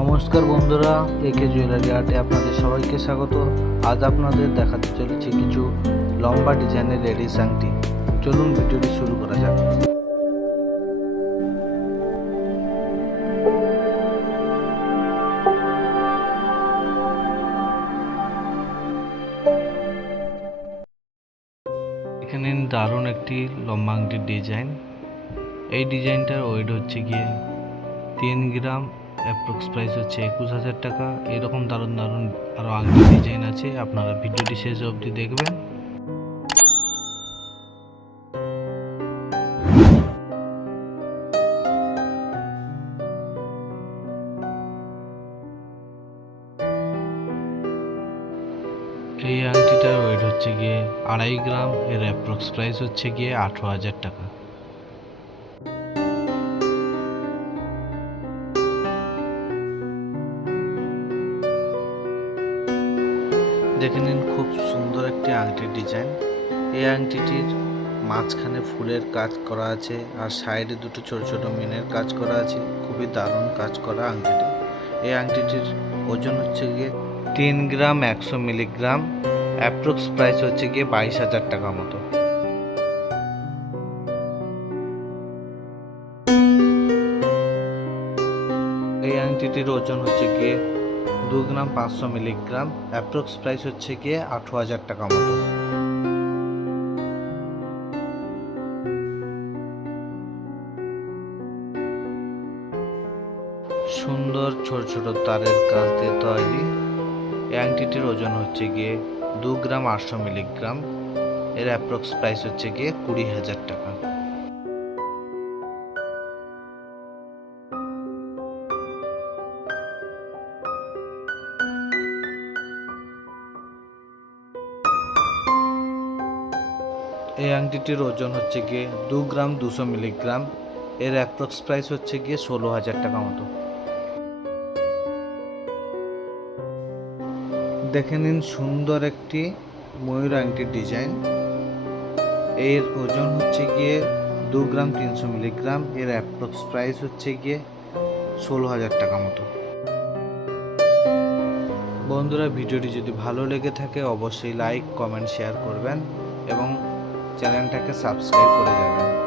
নমস্কার বন্ধুরা, একে জুয়েলারি আর্টে আপনাদের সবাইকে স্বাগত। আজ আপনাদের দেখাতে চলেছে কিছু লম্বা ডিজাইনের লেডিস আংটি। চলুন ভিডিওটি শুরু করা যাক। এখানে দারুণ একটি লম্বা আংটির ডিজাইন। এই ডিজাইনটার ওয়েট হচ্ছে গিয়ে 3 গ্রাম, অ্যাপ্রক্স প্রাইস হচ্ছে 21,000 টাকা। এরকম দারুণ দারুণ আরও আংটি ডিজাইন আছে, আপনারা ভিডিওটি শেষ অবধি দেখবেন। এই আংটিটার ওয়েট হচ্ছে গিয়ে 2.5 গ্রাম, এর অ্যাপ্রক্স প্রাইস হচ্ছে গিয়ে 18,000 টাকা। দেখে নিন, খুব সুন্দর একটি আংটির ডিজাইন। এই আংটিটির মাঝখানে ফুলের কাজ করা আছে আর সাইডে দুটো ছোট ছোট মিনের কাজ করা আছে। খুবই দারুণ কাজ করা আংটিটি। এই আংটিটির ওজন হচ্ছে গিয়ে 3 গ্রাম 100 মিলিগ্রাম, অ্যাপ্রক্স প্রাইস হচ্ছে গিয়ে 22,000 টাকা মতো। এই আংটিটির ওজন হচ্ছে গিয়ে 2 গ্রাম 500 মিলিগ্রাম, অ্যাপ্রক্স প্রাইস হচ্ছে গিয়ে 18,000 টাকা মতো। সুন্দর ছোট ছোট তারের কাজ দিয়ে তৈরি এই আংটিটির ওজন হচ্ছে গিয়ে 2 গ্রাম 800 মিলিগ্রাম, এর অ্যাপ্রক্স প্রাইস হচ্ছে গিয়ে 20,000 টাকা। এই আংটিটির ওজন হচ্ছে গিয়ে 2 গ্রাম 200 মিলিগ্রাম, এর অ্যাপ্রক্স প্রাইস হচ্ছে গিয়ে 16,000 টাকা মতো। দেখে নিন, সুন্দর একটি ময়ূর আংটির ডিজাইন। এর ওজন হচ্ছে গিয়ে 2 গ্রাম 300 মিলিগ্রাম, এর অ্যাপ্রক্স প্রাইস হচ্ছে গিয়ে 16,000 টাকা মতো। বন্ধুরা, ভিডিওটি যদি ভালো লেগে থাকে অবশ্যই লাইক, কমেন্ট, শেয়ার করবেন এবং চ্যানেলটাকে সাবস্ক্রাইব করে যাবেন।